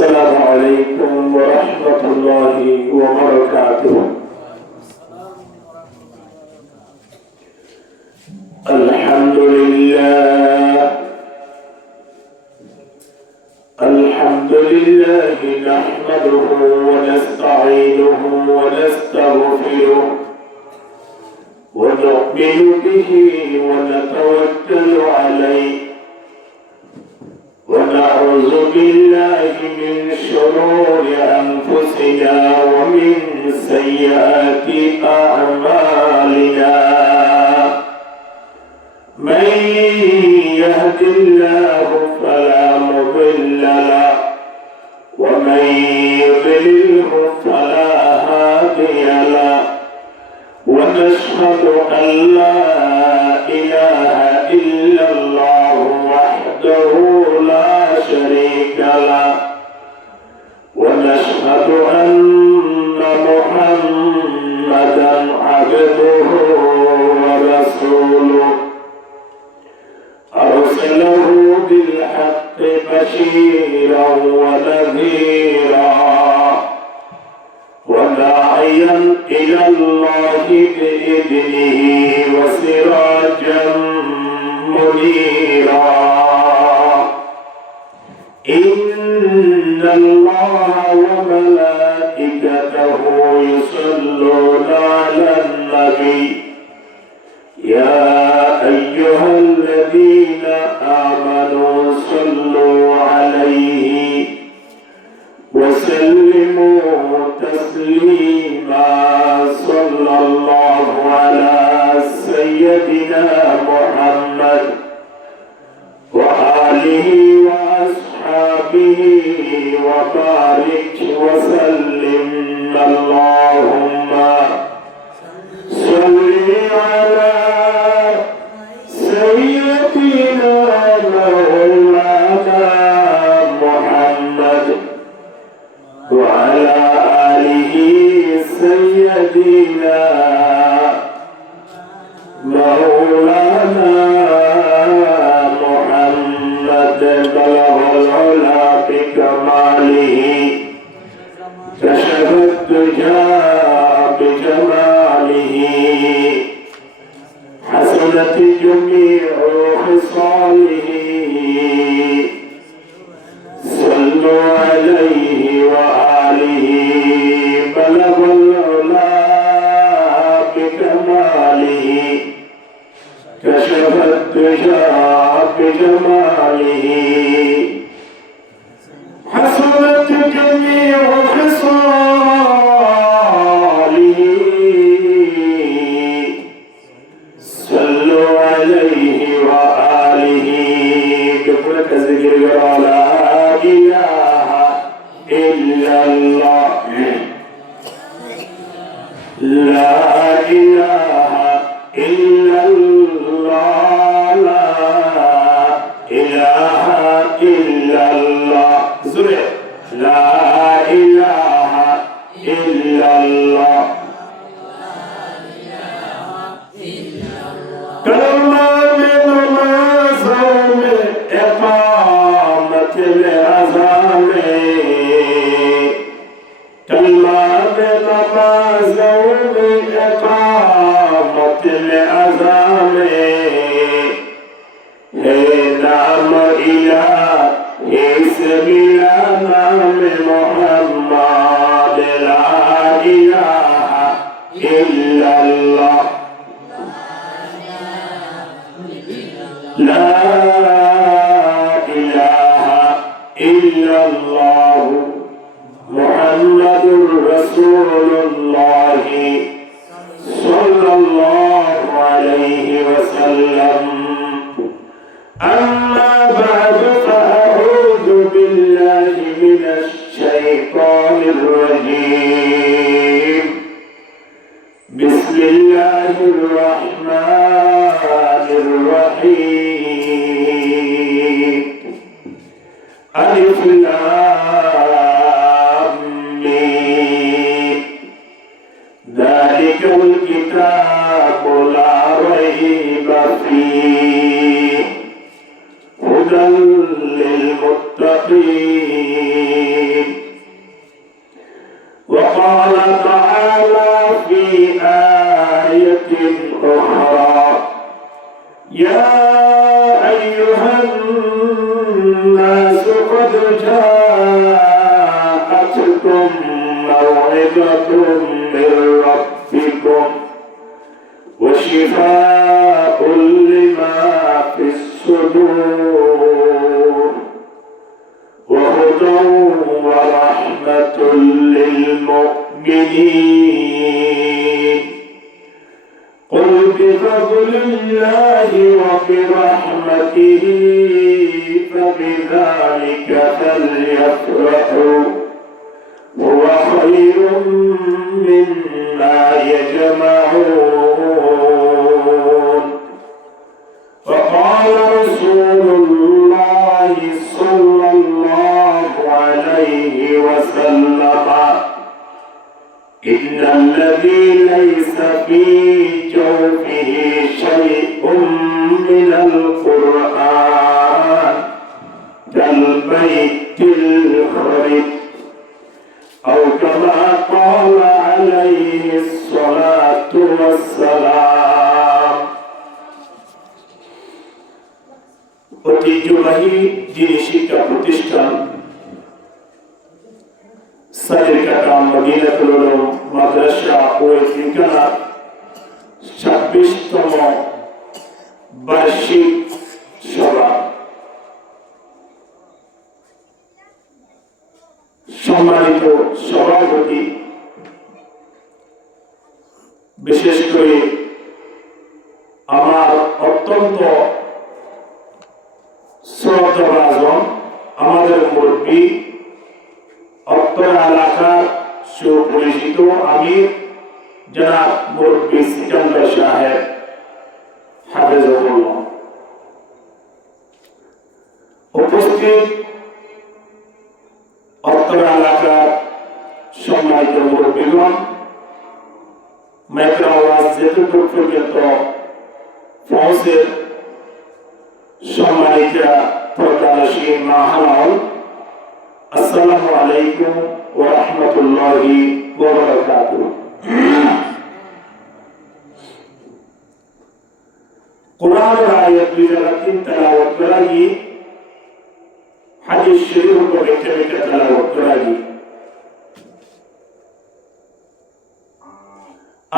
السلام عليكم ورحمة الله وبركاته. الحمد لله نحمده ونستعينه ونستغفره ونؤمن به ونتوكل عليه ونعوذ بالله من شرور أنفسنا ومن سيئات أعمالنا. من يهد الله فلا مضل له ومن يضلله فلا هادي له ونشهد أن لا إله إلا الله وحده لا شريك له ونشهد أن محمدا عبده ورسوله أرسله بالحق بشيرا ونذيرا وداعيا إلى الله بإذنه وسراجا منيرا. إن الله وملائكته يصلون على النبي يا أيها الذين آمنوا صلوا عليه وسلموا تسليما. صلى الله على سيدنا محمد وآله وأصحابه وبارك وسلم. اللهم صل على سيدنا مولانا محمد وعلى آله سيدنا مولانا محمد. بلغ العلا بكماله كشف الدجى بجماله حسنت جميع خصاله. صلوا عليه وآله. بلغ العلا بكماله كشف الدجى بجماله حسنت جميع خصاله. صلوا عليه وآله. بقولك ذكر لا إله إلا الله لا إله إلا الله لا إله إلا الله زرع لا إله إلا الله كلمة من مزوم إقامة الأذان كلمة من مزوم إقامة الأذان نعم إله اسم نعم محمد لا إله إلا الله لا إله إلا الله محمد رسول الله صلى الله عليه وسلم. أما بعد فأعوذ بالله من الشيطان الرجيم. بسم الله الرحمن الرحيم. ألف لام ميم. ذلك الكتاب لا ريب فيه هدى للمتقين. أخرى يا أيها الناس قد جاءتكم موعظة من ربكم وشفاء لما في الصدور وهدى ورحمة للمؤمنين قل بفضل الله وبرحمته فبذلك فليفرحوا هو خير مما يجمعون وقال رسول الله صلى الله عليه وسلم إن الذي ليس في جوفه شيء من القرآن كالبيت الخرب أو كما قال عليه الصلاة والسلام ঐতিহ্যবাহী যিনি শিক্ষা প্রতিষ্ঠান সাদিরকাটা মদিনাতুল উলুম মাদ্রাসা ও ঠিকানা 26তম বার্ষিক সভা সম্মানিত সভাপতি বিশেষ করে আমার অত্যন্ত শ্রদ্ধাভাজন আমাদের মুরব্বী অত্র এলাকার সুপরিচিত আমির জনাব মুরব্বী সিকান্দার সাহেব হাফেজাহুল্লাহ, উপস্থিত অত্র এলাকার সম্মানিত মুরব্বীগণ, মাইক্রো আওয়াজ যেটুকু পর্যন্ত পৌঁছে সম্মানিতা প্রধানশী মাহালাল, আসসালামু আলাইকুম ওয়া রাহমাতুল্লাহি ওয়া বারাকাতুহু। কোরআনের আয়াত 2 তেলাওয়াত করাগি, হাদিস শরীফ को बैठे बैठे তেলাওয়াত করাগি।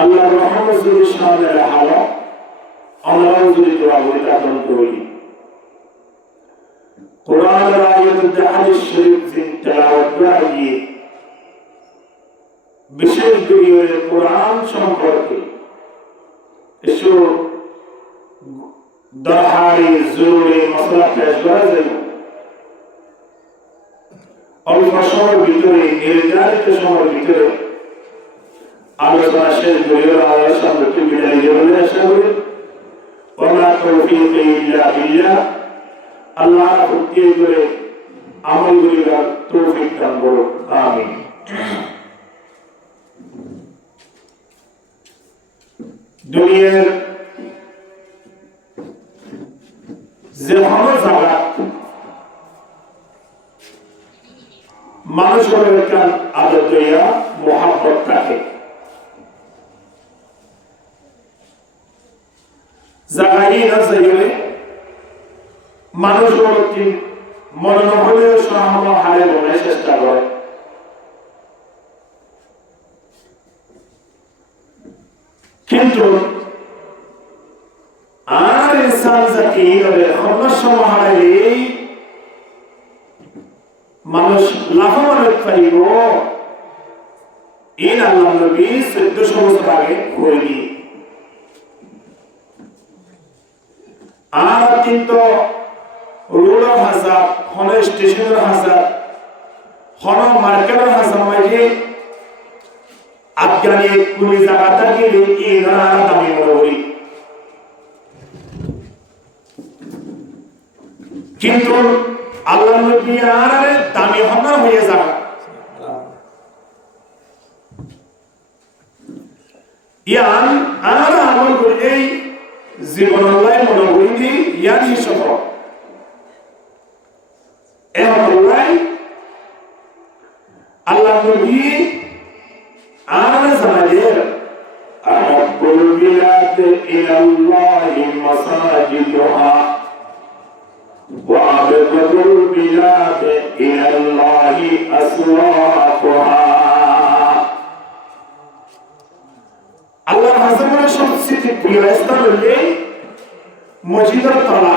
আল্লাহ রহমত যদি সামনে রাখা আমরা যদি দোয়া করি তখন করি কোরআনের আয়াত হাদিস শরীফ তেলাওয়াত করাগি। বিশেষ করে কোরআন সম্পর্কে এসব দরকারি জরুরি মশলা পেশ করা যায়। অল্প সময়ের ভিতরে নির্ধারিত সময়ের ভিতরে আলোচনা শেষ করে আল্লাহর সামনে বিদায় বলে আশা করি। ওয়া তৌফিক ইল্লা বিল্লাহ, আল্লাহ ভক্তি করে আমল করার তৌফিক দান করুন, আমিন। দুনিয়ার যে কোনো জায়গা মানুষের একটা আদত ইয়া মোহাব্বত থাকে। জায়গায় না যাইলে মানুষ মনে না হলেও সহম হারে বলে চেষ্টা করে। কিন্তু আর ইনসান জাতি সমস্যা হারাইলে মানুষ লাভবান পাইব। এই আল্লাহ নবী 1400 বছর আগে হয়নি। আর কিন্তু রোড হাজার হন স্টেশনের হাজার হন মার্কেটের হাজার মাঝে আফগানি কোন জায়গাটা গেলে এই ধরনের দামি মনে কিন্তু আল্লাহ নবী আর দামি হন্না হয়ে যাবে। ইয়ান আর আমল করে এই জীবন আল্লাহ মনে করি দি ইয়ান হিসাব আল্লাহ নবী আর জানালেন আহাব্বুল বিলাদ আহওয়াজুল বিলাদ ইলাল্লাহি আসওয়াকুহা। আল্লাহর হাজারের সবচেয়ে প্রিয় স্থান হলো মসজিদের তলা।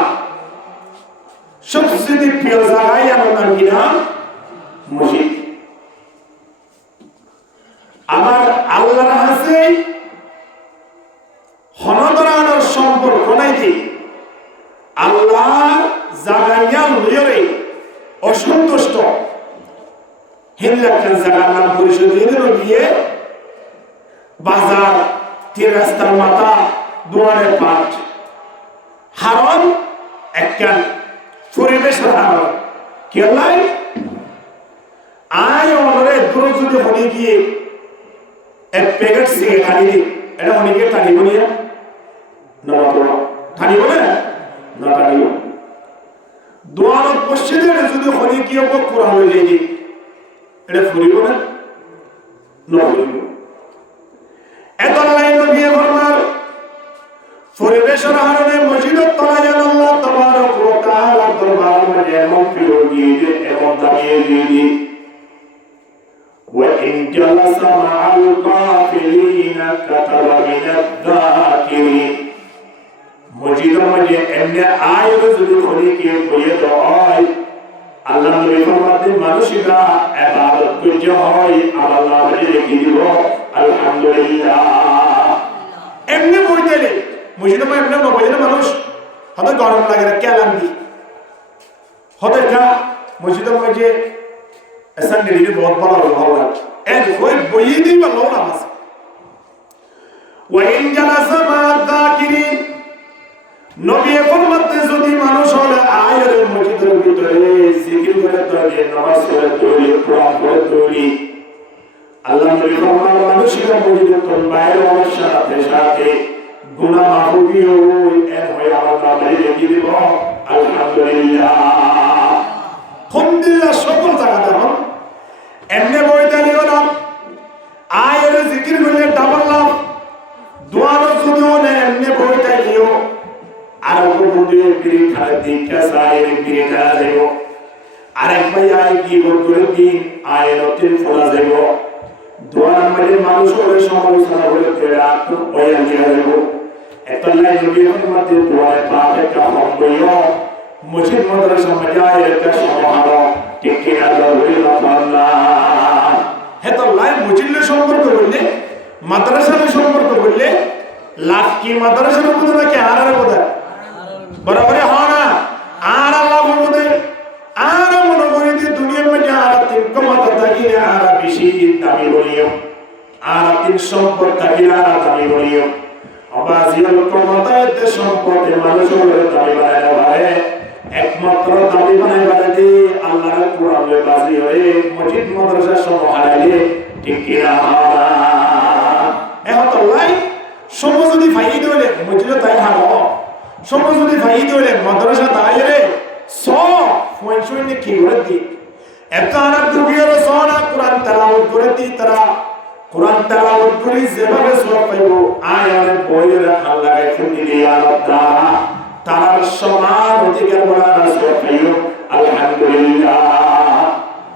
সবচেয়ে প্রিয় জায়গায় আমার নাম কিনা মসজিদ। আমার আল্লাহর হাতে হনদরানোর সম্পর্ক নাই যে আল্লাহ জাগাইয়া লইরে অসন্তুষ্ট হিন্দু জায়গার নাম পরিশোধ দিয়ে বাজার তিন রাস্তার মাথা দুয়ারের পাট হারন একখান পরিবেশের হারন কেলাই আয় অনরে দূর যদি হনি গিয়ে এক প্যাকেট সিগারেট টানি দি এটা অনেকে টানিব নিয়ে না টানিব না না টানিব দোয়ানত মসজিদের যদি হনি গিয়ে কোরআন হয়ে যায় দি এটা ফুরিব না না ফুরিব। এত লাইন বিয়ে করবার পরিবেশের হারণে মসজিদের তলা যেন আল্লাহ তাবারক ওয়া তাআলা দরবার মধ্যে এমন প্রিয় দিয়ে যে এমন দাঁড়িয়ে দিয়ে وإن جلس مع الغافلين كتب من الذاكرين মসজিদের মধ্যে এমনি আয় যদি খনি কে বইয়ে তো হয় আল্লাহ নবী ফরমাতে মানুষরা ইবাদত করতে হয় আল্লাহ বলে রেখে দিব আলহামদুলিল্লাহ। এমনি বইতে মসজিদের মধ্যে এমনি বইতে মানুষ হয়তো গরম লাগে না কেলাম দি হতে যা মসজিদের মধ্যে ऐसा नहीं बहुत बड़ा अनुभव है ऐसे कोई वही नहीं बनो ना बस वही जलासा माता किरी नबी फरमाते যদি মানুষ হলে আয়ের মসজিদের ভিতরে জিকির করে তোলে নামাজ পড়ে তোলে কোরআন পড়ে তোলে আল্লাহ নবী ফরমান মানুষেরা মসজিদের কোন বাইরে অবশ্যই সাথে সাথে গুনাহ মাফুবি হয় এর হয় আমার নামে লিখে দিব আলহামদুলিল্লাহ। আলহামদুলিল্লাহ সকল জায়গা দেখো এমনি বইতে নিও না আয়ের জিকির করলে ডাবল লাভ দোয়ারও যদিও না এমনি বইতে নিও আর বন্ধুদের বিড়ি খাওয়ার দিন কাসায়ের বিড়ি খাওয়া যাব আরেক ভাই আয় কি করে দিন আয়ের অতিল ফলা যাব দোয়ার মানে মানুষ করে সমালোচনা করে ফেরা তো ওয়া নিয়ে যাব একটা লাইন নবীর মধ্যে দোয়ার পাবে কাম বইও মসজিদ মাদ্রাসা মজায় একটা সমারোহ ঠিক কি না বলি না হেতো লাইন মসজিদের সম্পর্ক বললে মাদ্রাসার সম্পর্ক বললে লাভ কি মাদ্রাসার মধ্যে নাকি আরার মধ্যে বরাবর হয় না আর আল্লাহ মধ্যে আর মনে করি যে দুনিয়ার মধ্যে আর তিন কমাতা থাকি আর বেশি দামি বলিও আর তিন সম্পদ থাকি আর দামি বলিও অবাজিয়াল কমাতাতে সম্পদে মানুষের দামি বানায় পারে একমাত্র দাবি বানায় বানাতে আল্লাহর কোরআনের বাজি হয়ে মসজিদ মাদ্রাসা সব হারাইলে ঠিক কি না এখন তো লাই সময় যদি ফাইদ হইলে মসজিদে তাই হারো সময় যদি ফাইদ হইলে মাদ্রাসা তাই রে সব ফয়সনে কি করে দি এত আনার দুগিয়ার সোনা কোরআন তেলাওয়াত করে দি তারা কোরআন তেলাওয়াত করি যেভাবে সব পাইবো আয়ার বইয়ের হাল লাগাই ফুটি দিয়া আলাদা তার সমান অধিকার বলা রাসূল পাইও আলহামদুলিল্লাহ।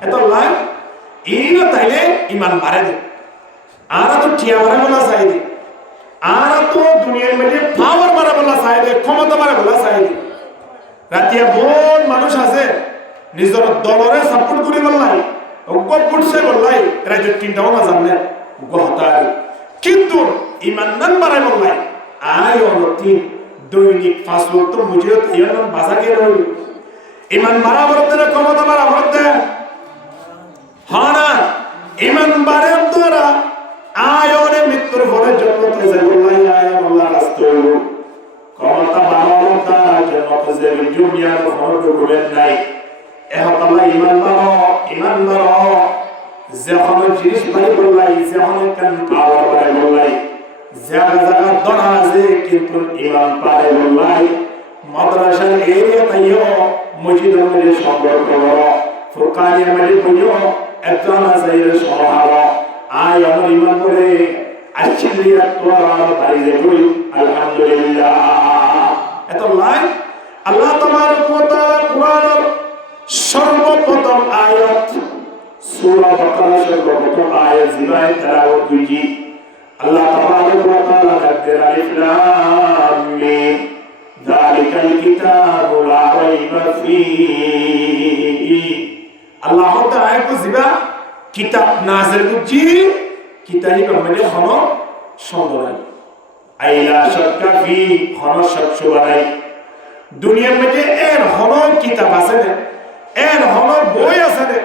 এত লাই ইনো তাইলে ঈমান বাড়ে দে আর তো ঠিয়া বাড়ে বলা চাই দে আর তো দুনিয়ার মধ্যে পাওয়ার বাড়ে বলা চাই দে ক্ষমতা বাড়ে বলা চাই দে রাতিয়া বহুত মানুষ আছে নিজের দলরে সাপোর্ট করি বললাই ওগো পুটছে বললাই রাজ্য তিনটাও না জানে গহতার কিন্তু ঈমান নান বাড়ে বললাই আয় অনতি দৈনিক 5 ওয়াক্ত মুজিবত ইয়ার বাজাকে রইল ঈমান বাড়াবার দ্বারা ক্ষমতা বাড়াবার দ্বারা হানা ঈমান বাড়ার দ্বারা আয়নে মৃত্যুর পরে জন্নতে যাবলাই আয় আল্লাহ রাস্তা ক্ষমতা বাড়াবার দ্বারা জন্নতে যাবে দুনিয়ার খরচ করেন নাই এহতাল্লাহ ঈমান বাড়াও যখন জিনিস বাড়ি বললাই যখন কান পাওয়ার বাড়াই বললাই জায়গা জায়গা দরা আছে কিন্তু ঈমান পারে বললাই মাদ্রাসার এরিয়া তাইও মসজিদের মধ্যে সম্পর্ক করো ফুরকানিয়ার মধ্যে বইও একজন আছে এর সমাহার আয় আমার ঈমান করে আশ্চর্য তোরা বাড়ি যাবই আলহামদুলিল্লাহ। এত লাই আল্লাহ তাবারক ওয়া তাআলা কোরআনের সর্বপ্রথম আয়াত সূরা বাকারা সর্বপ্রথম আয়াত জিবায় তেলাওয়াত করি আল্লাহ তাবারক ওয়া তাআলা ডাকতে আলিফ লাম মিম যালিকাল কিতাবু লা রাইবা ফীহি আল্লাহ তাআলা কো জিবা কিতাব নাযিল করছি কিতাবি মানে হলো সংগ্রহ আইলা শাক্কা ফি হলো শক্ষ বানাই দুনিয়ার মধ্যে এর হলো কিতাব আছে না এর হলো বই আছে না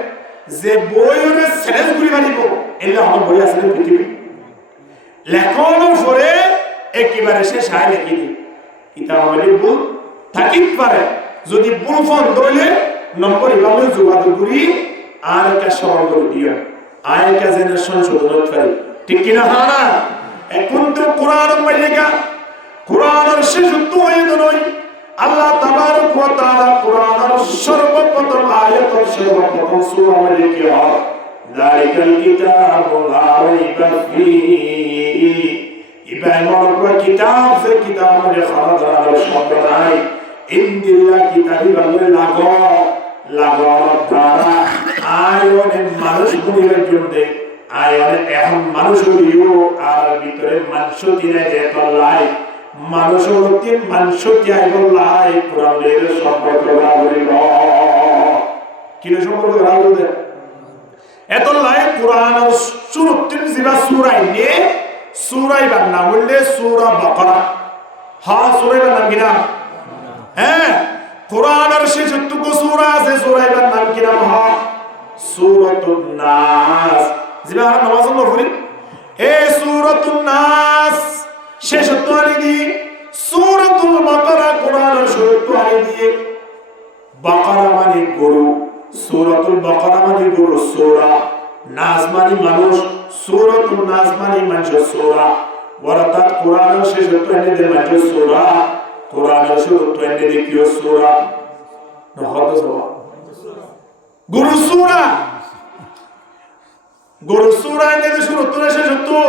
যে বইয়ের সেলেস গুলি বানিব এর হলো বই আছে না পৃথিবী লেখনের পরে একেবারে সে সায় লিখি দি কিতাব মানে ভুল থাকিত পারে যদি ভুল ফোন ধরলে নম্বর ইভাবে যোগাযোগ করি আর একটা স্মরণ করে দিও আর একটা জেনে সংশোধন করে ঠিক কিনা হ্যাঁ না এখন তো কোরআন মালিকা কোরআনের শেষত্ব হয়ে নয় আল্লাহ তাবারক ওয়া তাআলা কোরআনের সর্বপ্রথম আয়াত সর্বপ্রথম সূরা মালিকা যালিকাল কিতাবু লা রাইবা ফীহি ইব্রাহিমের উপর কিতাব সে কিতাব মানে খারাদার শব্দ নাই ইনদিল্লাহ কিতাবি বলে লাগানোর দ্বারা আয়নে মানুষ গুণের জন্য আয়নে এখন মানুষ হইও আর ভিতরে মানুষ দিনে যেত লাই মানুষ হতে মানুষ যাইব লাই কোরআনের সম্পর্ক বলিব কি সম্পর্ক বলিব এত লাই কোরআনের শুরুতে জিবা সূরা নে সূরাই বাংলা বললে সূরা বাকারা হ্যাঁ সূরাই নাম কি নাম হ্যাঁ কোরআনের শেষটুকু সূরা আছে সূরাই নাম কি নাম হ্যাঁ সূরাতুন নাস জিবা নামাজ পড়ি এই সূরাতুন নাস শেষটুকু আনি দি সূরাতুল বাকারা কোরআনের শুরুটুকু আনি দিয়ে বাকারা মানে গরু সূরাতুল বাকারা মানে গরু সূরা নাস মানে মানুষ সূরাতুন নাস মানে মানুষ সূরা অর্থাৎ কোরআনের শেষটুকু আনি দিয়ে মানুষ সূরা কোরআনের শুরুটুকু আনি দিয়ে কি সূরা নহত সবা গরু সূরা গরু সূরা আনি দিয়ে শুরুটুকু শেষটুকু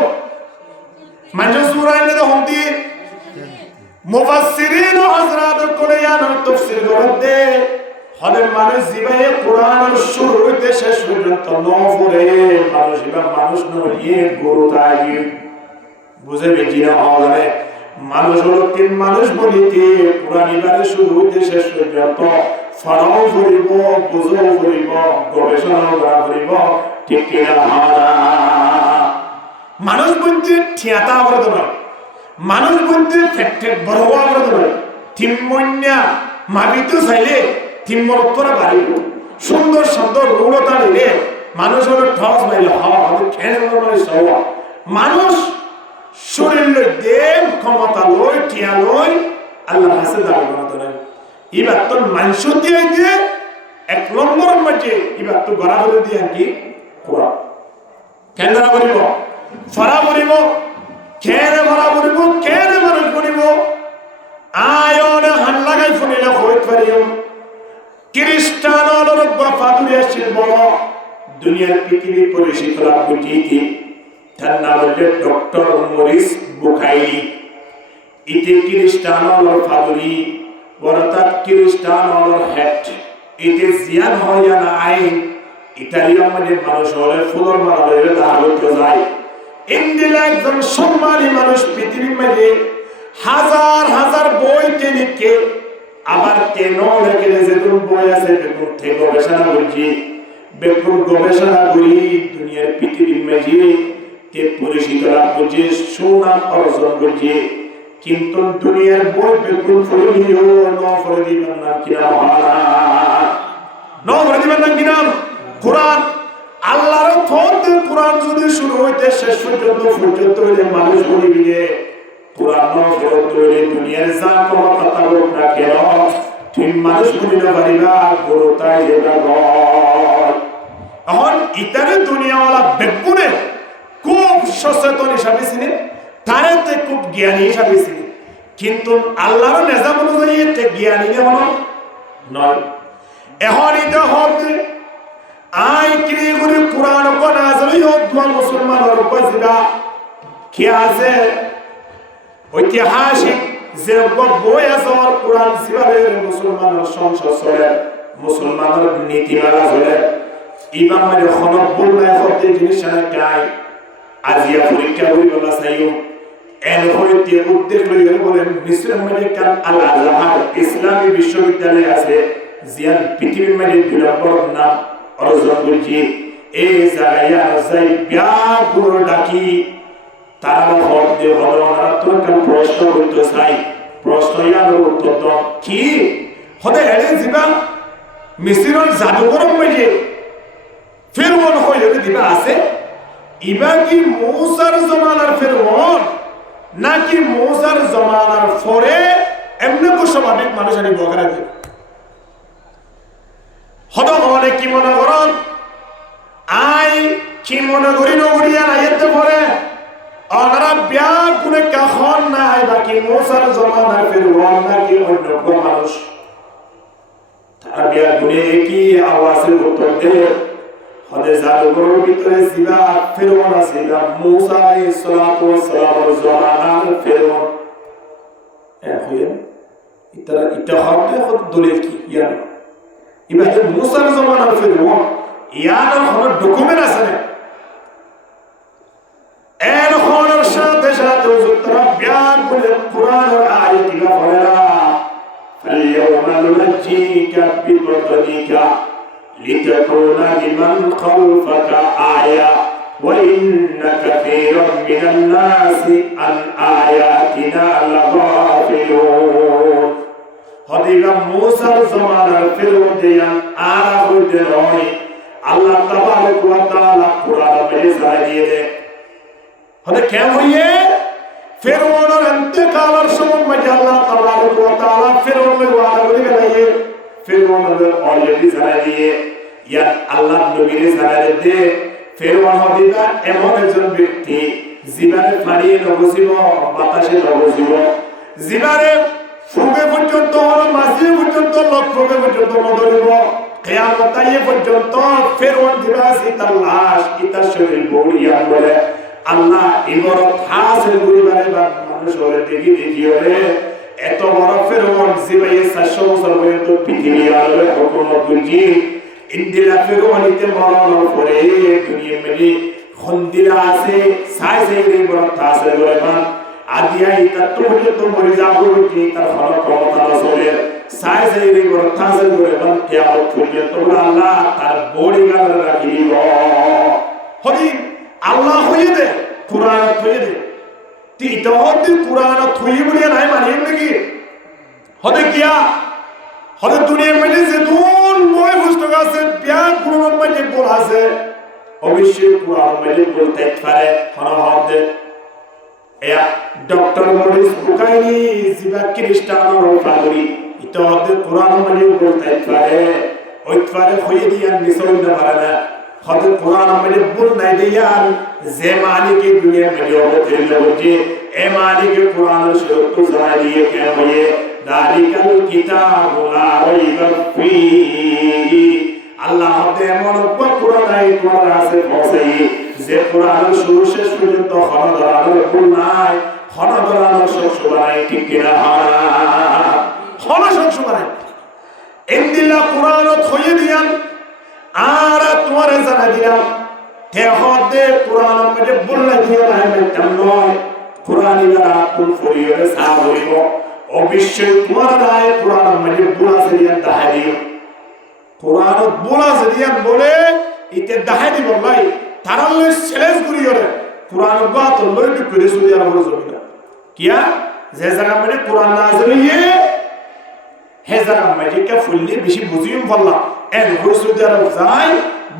মানুষ সূরা আনি দিয়ে হন্তি মুফাসসিরিন ও হযরত কোরআন তাফসীর করতে হলে মানুষ জীবনে কোরআনের শুরু হইতে শেষ পর্যন্ত নফরে মানুষ ইবা মানুষ নয় গরু তাই বুঝে বেজি না হবে মানুষ হলো তিন মানুষ বলিতে কোরআন ইবারে শুরু হইতে শেষ পর্যন্ত ফরাও করিব বুঝও করিব গবেষণা করিব ঠিক কিনা মানুষ বলতে ঠিয়াতা অবরোধ নয় মানুষ বলতে ফ্যাক্টর বড় অবরোধ নয় তিনমন্যা মাবিত চাইলে তিনমর করে বাড়িব সুন্দর সুন্দর রৌড়তা নিলে মানুষ হলো ঠস মাইলে হওয়া মানুষ শরীর লই দেব ক্ষমতা লই টিয়া লই আল্লাহ হাসে দাবি করতে নাই এবার তো মানুষ দিয়ে যে এক নম্বর মাঝে এবার তো গড়া করে দিয়ে কি কোরআন কেন গড়া করিব ফরা করিব কেনে ফরা করিব কেনে মানুষ করিব আয়নে হান লাগাই ফুনিলে হইত পারিও খ্রিস্টান অলরক ফাদুরিয়া ছিল বড় দুনিয়ার পৃথিবী পরিচিত লাভ বুঝিয়েছি তার নাম হচ্ছে ডক্টর মরিস বুখাইলি ইতে খ্রিস্টান অলর ফাদুরি অর্থাৎ খ্রিস্টান অলর হেড ইতে জিয়ান হয় না আইন ইতালিয়ান মানে মানুষ হলে ফুলর মারা হলে তাহলে যায় ইন্দিলা একজন সম্মানী মানুষ পৃথিবীর মাঝে হাজার হাজার বই লিখে আবার কেন লেখে যেগুলো বই আছে বেগুন থেকে গবেষণা করছি বেগুন গবেষণা করি দুনিয়ার পৃথিবীর মাঝে তে পরিচিত লাভ করছে সুনাম অর্জন করছে কিন্তু দুনিয়ার বই বেগুন ফুলিও ন করে দিবেন না কিনা ন করে দিবেন না কিনা কোরআন আল্লাহর থত কোরআন যদি শুরু হইতে শেষ পর্যন্ত হইলে মানুষ বলিবি রে কোরআন ন করে তৈরি দুনিয়ার যা কোনো কথা হোক না কেন ঠিক মানুষ বলি না পারিবা গরু তাই যেটা এখন ইতারে দুনিয়াওয়ালা বেগুনে খুব সচেতন হিসাবে ছিলেন তারেতে খুব জ্ঞানী হিসাবে ছিলেন কিন্তু আল্লাহর নিজাম অনুযায়ী এতে জ্ঞানী নয় এখন এটা হবে আই ক্রিয়ে করে কোরআন কো নাযিল হওয়া মুসলমানের উপর জিবা কি আছে ঐতিহাসিক যে বই আছে কোরআন সিবারে মুসলমানের সংসদ চলে মুসলমানের নীতিমালা চলে ইমাম মানে খনব্বর নাই হতে জিনিস নাই আজিয়া পরীক্ষা হই বলা চাইও এন হইতে উদ্দেশ্য লইয়া বলেন মিশ্র আমেরিকান আল আজহার ইসলামী বিশ্ববিদ্যালয় আছে জিয়ান পৃথিবীর মানে 2 নম্বর নাম অর্জন করছি এই জায়গায় যাই ব্যাগুলো ডাকি তারা হক দিয়ে ভগবান তোমার প্রশ্ন করতে চাই প্রশ্ন ইয়ার উত্তর দাও কি হতে এড়ে দিবা মিশ্রণ জাদুঘর মেজে ফেরওয়ান হয়ে দিবা আছে ইবা কি মূসার জমানার ফেরওয়ান নাকি মূসার জমানার পরে এমনি কো স্বাভাবিক মানুষ আনি বগরা দিয়ে হদ হলে কি মনে করেন আই কি মনে করি নগরিয়া আইতে পরে ওনারা ব্যাগ গুনে কখন নাই বাকি মূসার জমানার ফেরওয়ান নাকি অন্য কোন মানুষ তারা ব্যাগ গুনে কি আওয়াজের উত্তর দেয় হদে জাদুঘরের ভিতরে জিবা ফেরওয়ান আছে না মূসা আলাইহিস সালাতু ওয়াস সালামের জমানার ফেরওয়ান হইয়া এটা হবে কত দলিল কি ইয়ান ইবাদে মূসার জমানার ফেরওয়ান ইয়ার কোন ডকুমেন্ট আছে না এর হওয়ার সাথে সাথে উত্তর ব্যান করে কোরআনের আয়াতগুলো পড়া فاليوم ننجيك ببدنك لتكون لمن خلفك آية وإن كثيرا من الناس عن آياتنا لغافلون হদিবা মূসার জমানার ফেরওয়ান আরাবুল দেনই আল্লাহ তাবারক ওয়া তাআলা কোরআনে জানিয়ে দেয় হদে কেন হইয়ে ফেরওয়ানের ইন্তেকালের সময় আল্লাহ তাবারক ওয়া তাআলা ফেরওয়ানের ওয়াদা করে গেছে ফেরওয়ানের অলরেডি জানিয়ে ইয়া আল্লাহ নবীর জানিয়ে দে ফেরওয়ান হদিবা এমন একজন ব্যক্তি জীবনে পানি নবসিব বাতাসে নবসিব জীবনে ফুগে পর্যন্ত মাসে পর্যন্ত লক্ষ্য পর্যন্ত নদরিব কিয়ামত আইয়ে পর্যন্ত ফেরওয়ান দিবাসি তার লাশ ইতার শরীর বড়িয়া বলে আল্লাহ ইবরত হাসিল করিবারে বা মানুষ হলে দেখি হলে এত বড় ফেরওয়ান জিবাইয়ে 400 বছর পর্যন্ত পৃথিবী আলোয় হুকুমত করছি ইন্দিরা ফেরওয়ানিতে মরণের পরে দুনিয়া মেলি খন্দিরা আছে সাইজে ইবরত হাসিল করে বা আদিয়া ইতা পর্যন্ত মরে যাবো কি তার ফল ক্ষমতা নসলে সাইজে ইবরত হাসিল করে বা কিয়ামত পর্যন্ত আল্লাহ তার বড়ি গান রাখিব হদি আল্লাহ হইয়ে দে কুরআন হইয়ে দে তি ইতহদি কুরআন হইয়ে বলিয়া নাই মানিয়ে নাকি হদে কিয়া হদে দুনিয়ার মধ্যে যে দুন বই পুস্তক আছে ব্যাগ কুরআন মধ্যে বল আছে অবশ্যই কুরআন মধ্যে বলতে পারে হনহদে এয়া ডক্টর মরিস বুকাইনি জিবা খ্রিস্টানো ফাগরি ইতহদি কুরআন মধ্যে বলতে পারে ওই পারে হইয়ে দিয়া নিসল না পারে না হযরত কুরআন মধ্যে বল নাই দিয়ান যে মালিকে দুনিয়া মধ্যে অবতীর্ণ হচ্ছে এ মালিকে কুরআনের সত্য জানা দিয়ে কে হয়ে দালিকাল কিতাবু লা রাইবা ফীহি আল্লাহ হতে এমন কুরআন আই কোরআন আছে পৌঁছাই যে কুরআনের শুরু শেষ পর্যন্ত খনদরানোর ভুল নাই খনদরানোর শক্ত নাই ঠিক কিনা হন শক্ত নাই ইন্দিল্লাহ কুরআনত হয়ে দিয়ান আর তোমার জানা দিলাম তে হদে কুরআন মধ্যে বললা দিয়া নাই মেটাম নয় কুরআন ইবারা কুল ফরিয়ে সাব হইব অবশ্যই তোমার রায় কুরআন মধ্যে বলা সরিয়া দাহাই কুরআনত বলা সরিয়া বলে ইতে দাহাই দিব ভাই তারালে চ্যালেঞ্জ করিও রে কুরআন বাত লই টু করে সরিয়া বড় জমিনা কিয়া যে জায়গা মধ্যে কুরআন নাযিল হইয়ে হে জায়গা মধ্যে কে ফুললি বেশি বুঝিম বললা এর হইসুদ আরব যাই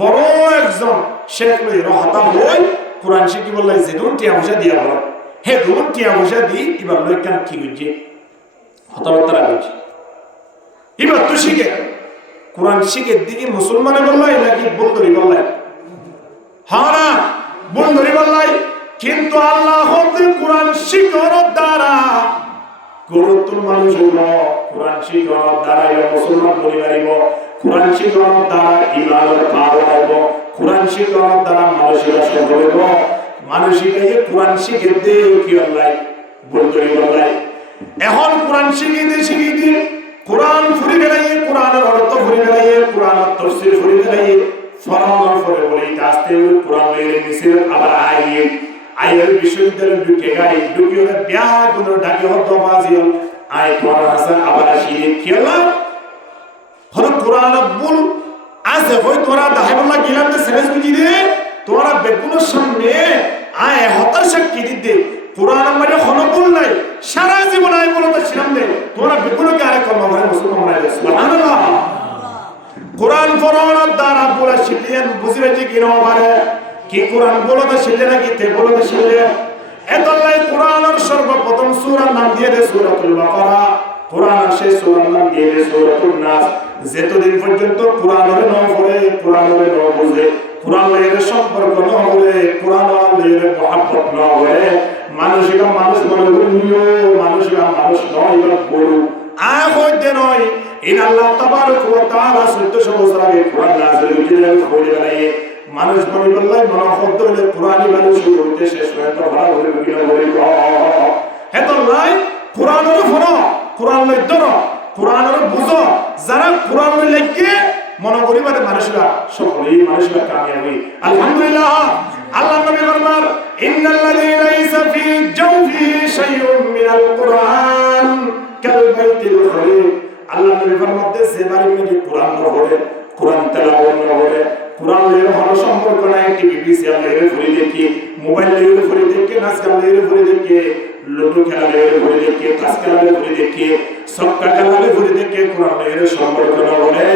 বড় একজন শেখ লই রহতা হই কুরআন শিখি বললাই যে দুন টিয়া পয়সা দিয়া বল হে দুন টিয়া পয়সা দি ইবার লই কাম কি গজি হতাবতারা গজি ইবার তো শিখে কুরআন শিখে দিকে মুসলমানে বললাই নাকি বন্ধুরি বললাই হ্যাঁ না বন্ধুরি বললাই কিন্তু আল্লাহ হতে কুরআন শিখার দ্বারা গুরুত্ব মানুষ হলো কুরআন শিখার দ্বারা মুসলমান পরিবারিব কুরআন শিখার দ্বারা ইমানের পাওয়ার হবে কুরআন শিখার দ্বারা মানুষের সব হইব মানুষকে কুরআন শিখে দে কি আল্লাহ বলতরি বললাই এখন কুরআন শিখিতে কোরআন ফুরি গেলে কোরআনের অর্থ ফুরি গেলে কোরআনের তাফসীর ফুরি গেলে ফরমান করে বলে আস্তে কোরআন এর নিচে আবার আয়ের বিশ্ববিদ্যালয় ঢুকে গাই ঢুকে ওরা ব্যাগ গুলো ঢাকে হতো বাজিও আয় তোমার হাসান আবার আসিয়ে খেলা হলো কোরআন বল আছে হই তোরা দাহিবুল্লাহ গিলাম তে সেরেস বুঝি রে তোরা বেগুনের সামনে আয় হতাশা কি দিতে কোরআন মানে হনবুল নাই সারা জীবন আয় বলো তো ছিলাম দে তোরা বেগুনকে আরে কলমা মানে মুসলমান নাই সুবহানাল্লাহ কোরআন ফরমানের দ্বারা বলা শিখলেন বুঝিবে যে কি নবারে কি কোরআন বলো তো শিখলে নাকি তে বলো তো শিখলে এতলাই কোরআনের সর্বপ্রথম সূরার নাম দিয়ে দে সূরাতুল বাকারা কোরআন সেই সূরার নাম দিয়ে দে সূরাতুন নাস যতদিন পর্যন্ত কোরআনের নাম পড়ে কোরআনের নাম বুঝে কোরআনের সম্পর্ক না হলে কোরআনের মহব্বত না হলে মানুষেরা মানুষ মনে করিও মানুষেরা মানুষ নয় বা গরু আয় হইতে নয় ইন আল্লাহ তাবারক ওয়া তাআলা 1400 বছর আগে কোরআন নাযিল করেছিলেন খোঁজ বানাইয়ে মানুষ মনে করলে মনোফদ্দ হলে কোরআনই মানুষ হইতে শেষ হয় তো ভালো হলে বিনা বলি এত নয় কোরআনের ফলো কোরআন লইতো কোরআনের বুঝো যারা কোরআন লেখে মনে করিবারে মানুষরা সকলেই মানুষরা কামিয়াবি আলহামদুলিল্লাহ আল্লাহ নবী ফরমান ইন্নাল্লাযী লাইসা ফি জাওফিহি শাইউন মিনাল কুরআন কাল বাইতিল খলিল আল্লাহ নবী ফরমাতে যে বাড়ির মধ্যে কোরআন না পড়ে কোরআন তেলাওয়াত না করে কোরআন এর হলো সম্পর্ক নাই টিভি সিরিয়াল এর ফুরি দেখি মোবাইল এর ফুরি দেখি নাচ গান এর ফুরি দেখি লুডো খেলা এর ফুরি দেখি তাস খেলা এর ফুরি দেখি সক্কা খেলা এর ফুরি দেখি কোরআন এর সম্পর্ক না করে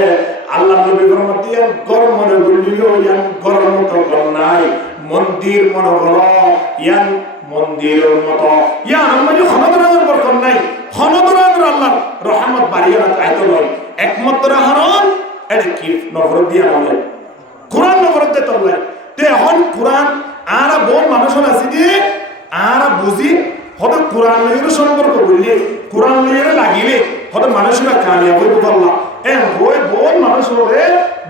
আল্লাহ নবী ফরমাতে গরম মনে বলিও ইয়ান গরম মত গরম নাই মন্দির মনে করো ইয়ান মন্দিরের মতো ইয়ান মানে খনদরানের বরকত নাই খনদরানের আল্লাহ রহমত বাড়িয়ে আইতো নয় একমাত্র হারন এর কি নফরত দিয়া বলে কোরআন নফরত দিতে বলে তে এখন কোরআন আর বহু মানুষ আছে দিয়ে আর বুঝি হয়তো কোরআন লইয়ের সম্পর্ক বললে কোরআন লইয়ের লাগিলে হয়তো মানুষরা কামিয়াব হইব পারলাম বই বহু মানুষ হলে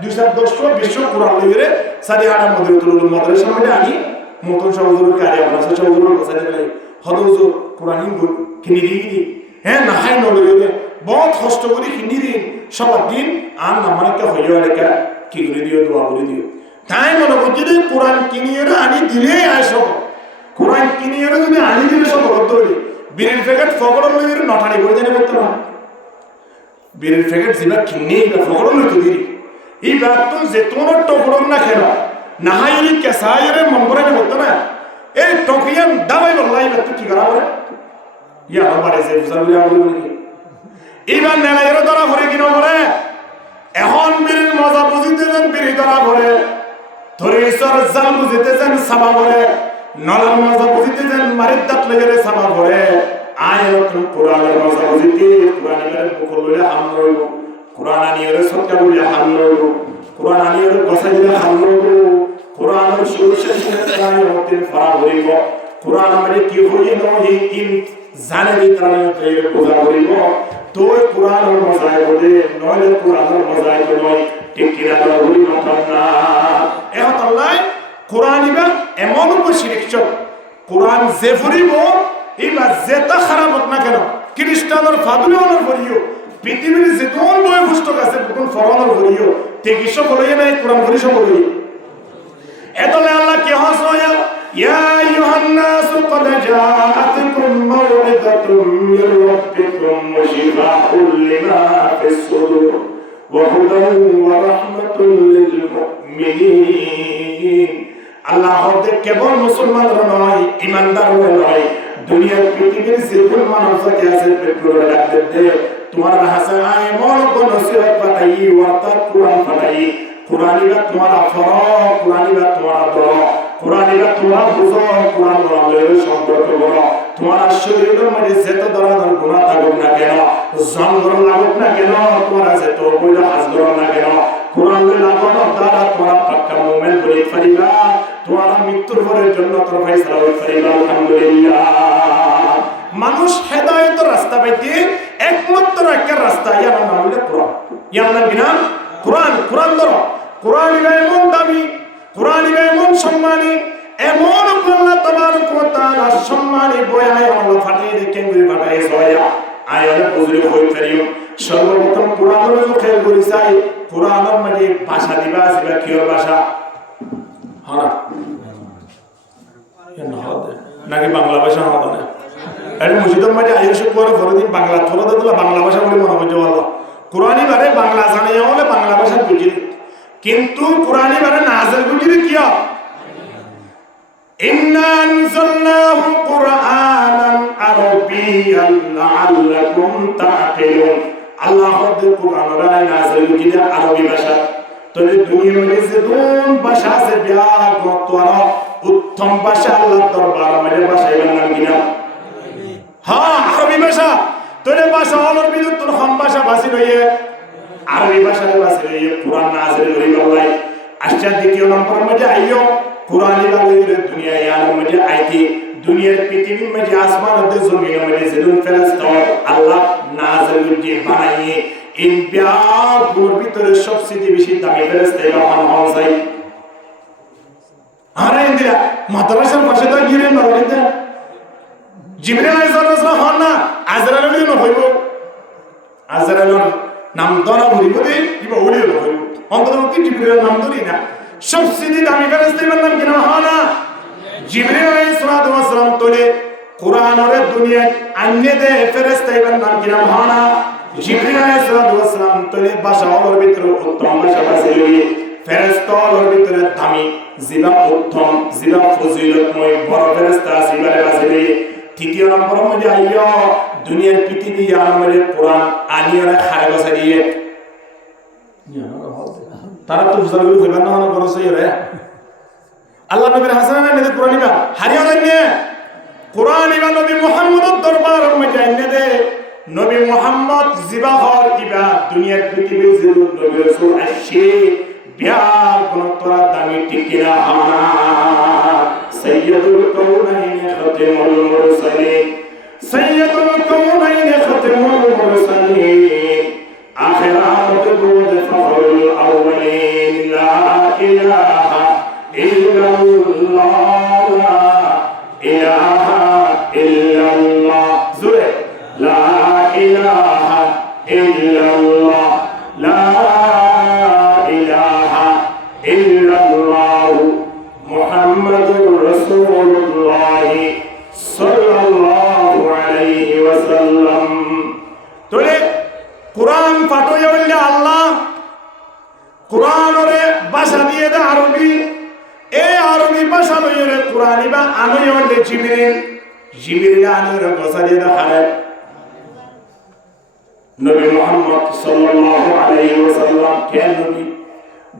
210 কোরআন লইয়ের সারি আটার মধ্যে তুলুন মাদ্রাসার মধ্যে আনি মতন সহজুর কারিয়া বানাসা সহজুর বসাই দিলে হয়তো কোরআন কিনে দিয়ে হ্যাঁ না হাই নলইয়ে বহুত কষ্ট করে কিনে দিন সবার দিন আর নামানকে হইয়া লেখা কি করে দিও দোয়া করে দিও তাই মনে করছি যে কোরআন কিনিয়ে আনি দিলে আসব কোরআন কিনিয়ে যদি আনি দিলে সব বদ্ধ হইলে বীরের প্যাকেট ফকড়ন লইয়ে নটানি করে জানে করতে না বীরের প্যাকেট যেটা কিনে এটা ফকড়ন লইতে দিই এই ব্যাগ তো যে তোমার টকড়ন না খেলা না হাইলি কেসাইরে মন করে না করতে না এই টকিয়ান দাবাই বললাই না তুই কি করা করে ইয়া আমার এসে বুঝার বলে আমল বলি এইবার নেলাইয়ের ধরা ভরে কিনা বলে এখন বীরের মজা বুঝিতে যান বীরি ধরা ভরে ধরে ঈশ্বরের জাল বুঝিতে যান সাবা ভরে নলার মজা বুঝিতে যান মারির দাঁত লেগে সাবা ভরে আয় নতুন কোরআনের মজা বুঝিতে কোরআন এর মুখ লইলে হাম রইব কোরআন আনিয়ে সত্যা বলে হাম রইব কোরআন আনিয়ে বসাই দিলে হাম রইব কোরআনের সুরশেষ প্রায় হতে ফারা হইব কোরআন মানে কি হই নহি ইন জানে বিতরণ তৈরি বোঝা হইব তো কোরআনের মজায় বলে নইলে কোরআনের মজায় তো নয় ঠিক কিনা হইব না এখন আল্লাহ কোরআন ইবা এমন শিরিক কোরআন যে ফুরিব ইবা যেটা খারাপ হোক না কেন খ্রিস্টানের ফাদুলের ফুরিও পৃথিবীর যে কোন বই পুস্তক আছে কোন ফরমানের ফুরিও তে কি সব হইয়ে নাই কোরআন ফুরি সব হইয়ে এতলে আল্লাহ কি হাসয়া ইয়া আইয়ুহান নাস ক্বাদ জাআতকুম মাউইযাতুম মির রাব্বিকুম ওয়া শিফাউল লিমা ফিস সুদুর ওয়া হুদান ওয়া রাহমাতুল লিল মুমিনিন আল্লাহ হতে কেবল মুসলমানরা নয় ঈমানদাররা নয় দুনিয়ার পৃথিবীর যে কোন মানুষ আছে পেট্রোল লাগতে দে তোমার হাসান এমন কোন নসিহত পাঠাই ওয়াতা কোরআন পাঠাই কোরআনিবা তোমার ফরক কোরআনিবা তোমার দর কোরআনিবা তোমার বুঝো কোরআন বলার সম্পর্ক বলো তোমার শরীরের মধ্যে যেত ধরনের গুনাহ থাকুক না কেন জঙ্গল লাগুক না কেন তোমার যেত বইটা হাজর না কেন কোরআন লাগানোর দ্বারা তোমার পাক্কা মুমিন বলে পারিবা তোমার মৃত্যুর পরের জন্য তোর ফয়সালা হইতে পারিবা আলহামদুলিল্লাহ মানুষ হেদায়েতের রাস্তা পাইতে একমাত্র একটা রাস্তা ইয়া নাম হলো কোরআন ইয়া নাম বিনা কোরআন কোরআন ধরো কোরআন এমন দামি কোরআন এমন সম্মানী এমন আল্লাহ তাবারক ওয়া তাআলা সম্মানী বয়ায় আল্লাহ ফাটিয়ে রেখে গুলি ফাটায় সয়া আয়ালে বুঝলে হই ফেরিও সর্বপ্রথম কোরআনের খেয়াল করি চাই কোরআনের মানে ভাষা দিবা আছে বা কিয়র ভাষা হ্যাঁ নাকি বাংলা ভাষা হবে না আরে মসজিদের মাঝে আইসব করে ফরদিন বাংলা থরদে দিলা বাংলা ভাষা বলে মনে করছে ভালো কোরআনই বারে বাংলা জানে হলে বাংলা ভাষা বুঝি কিন্তু কোরআনই বারে নাজেল বুঝি কি ইন্না আনজালনাহু কুরআনান আরাবিয়ান লাআল্লাকুম তাকিলুন আল্লাহ কোরআনের নাজেল বুঝি আরবি ভাষা তবে দুনিয়ার মধ্যে যে কোন ভাষা আছে ব্যাপক উত্তম ভাষা আল্লাহর দরবার মধ্যে ভাষা এর নাম কিনা হ্যাঁ আরবি ভাষা তোরে ভাষা হলোর বিরুদ্ধ হম ভাষা ভাষী লইয়ে আরবি ভাষায় ভাষী লইয়ে কোরআন নাযিল করি আল্লাহ আচ্ছা দ্বিতীয় নম্বর মধ্যে আইও কোরআনি বাংলার দুনিয়ায় আলম মধ্যে আইতি দুনিয়ার পৃথিবীর মধ্যে আসমান ও জমিনের মধ্যে যেদিন ফেরেশতা আল্লাহ নাযিল করে বানাইয়ে ইন বিয়াগুর ভিতরে সবচেয়ে বেশি দামি ফেরেশতা রহমান হওয়া যায় আরে ইন্দিরা মাদ্রাসার পাশে তো গিয়ে নরকিতে জিবরিল আলাইহিস সালাম হন না আজরাইলের ন হইব আজরাইলের নাম ধরা হইব দে কিবা ওলির হইব অন্তত জিবরিলের নাম ধরি না সবচেয়ে দামি ফেরেশতার নাম কি না হয় না জিবরিল আলাইহিস সালাম তোলে কোরআনের দুনিয়ায় আননে দে ফেরেশতার নাম কি না হয় না জিবরিল আলাইহিস সালাম তোলে ভাষার ভিতরে উত্তম ভাষা বাছাই লইয়ে ফেরেশতার ভিতরে দামি জিলা উত্তম জিলা ফজিলতময় বড় ফেরেশতা জিলারে বাছাই লইয়ে তৃতীয় নম্বর মধ্যে আইয়া দুনিয়ার পৃথিবী আমাদের কোরআন আনিয়ারে খারে বসে দিয়ে তারা তো বুঝাগুলো কইবা না করো সেই রে আল্লাহ নবীর হাসান না কোরআন নিবা হারিয়া নিয়ে কোরআন নিবা নবী মুহাম্মদের দরবার মধ্যে আইনে দে নবী মুহাম্মদ জিবাহর ইবা দুনিয়ার পৃথিবীর যে নবী রাসূল আসে বিয়া কোন তোরা দামি টিকিরা হানা সাইয়্যিদুল কাউনাইন খাতামুল মুরসালিন সাইয়্যিদুল কাউনাইন খাতামুল মুরসালিন আখিরাত দুদ ফখরুল আউয়ালিন লা ইলাহা ইল্লাল্লাহ লা ইলাহা ইল্লাল্লাহ জুরে লা ইলাহা ইল্লাল্লাহ লা ইলাহা ইল্লাল্লাহ মুহাম্মাদুর রাসূলুল্লাহ সাল্লাল্লাহু আলাইহি ওয়াসাল্লাম তোরে কোরআন পাঠই হইলে আল্লাহ কোরআনরে ভাষা দিয়ে দে আরবি এই আরবি ভাষা লইরে কোরআনি বা আমি হইলে জিবরিল আনের ভাষা দিয়ে দেখারে নবী মুহাম্মদ সাল্লাল্লাহু আলাইহি ওয়াসাল্লাম কে নবী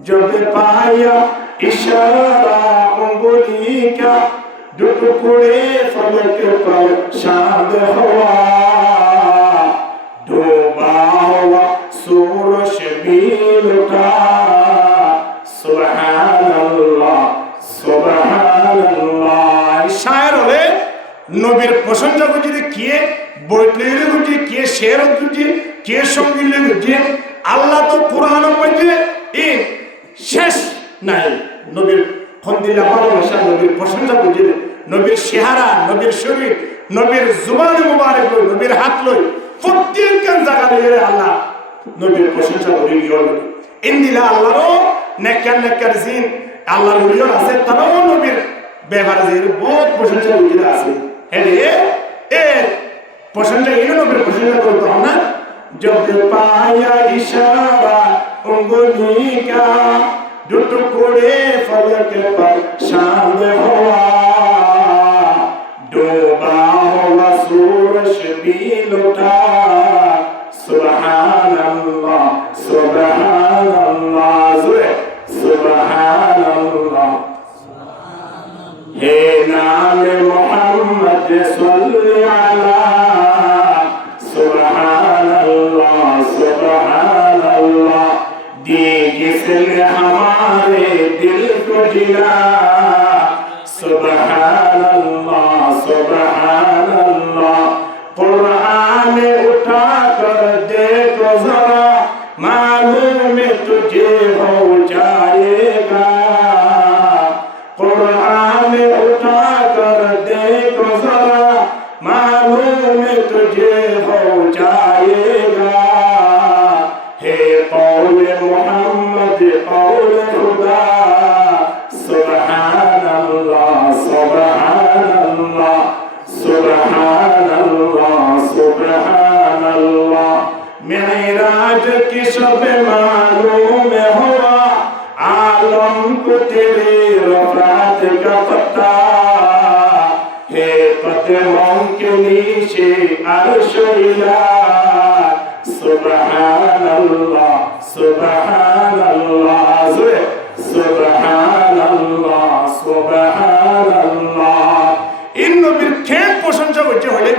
जब पाया इशारा उंगली का टुकड़े फलक पर शाद हुआ डूबा हुआ सूरज भी लुटा सुबहानल्लाह सुबहानल्लाह शायर होले নবীর প্রশংসা করছে কে বইটলে করছে কে শের করছে কে সঙ্গীত করছে আল্লাহ তো কোরআনের মধ্যে এই শেষ নাই নবীর খন্দিলা ভালোবাসা নবীর প্রশংসা করছে নবীর চেহারা নবীর শরীর নবীর জুবান মুবারক লই নবীর হাত লই প্রত্যেক জায়গা লইরে আল্লাহ নবীর প্রশংসা করি গিয়ে ইন্দিলা আল্লাহরও নেককার জিন আল্লাহর ওলিও আছে তারাও নবীর ব্যবহারে যে বহুত প্রশংসা করতে আছে হেলে এ প্রশংসা এই নবীর প্রশংসা করতে হয় না जब पाया इशारा उंगली का टुकड़े फलक पर शांद हुआ डूबा हुआ सूरज भी लुटा सुबहानल्लाह सुबहानल्लाह सुबहानल्लाह हे नाम मोहम्मद सल्ली अला जिसने हमारे दिल को जिला सुबहानल्लाह सुबहानल्लाह कुरान उठा कर देखो जरा मालूम तुझे हो जाएगा कुरान उठा कर देखो जरा मालूम तुझे हो जाएगा आएगा हे कौले मोहम्मद कौले खुदा सुभान अल्लाह सुभान अल्लाह सुभान अल्लाह सुभान अल्लाह मेराज की शब मालूम हुआ आलम को तेरे रफ़ात का पता है कदमों के नीचे अर्श इला सुभान अल्लाह सुभान अल्लाह सुभान अल्लाह सुभान अल्लाह इन नबीर खेल प्रशंसा করতে হলে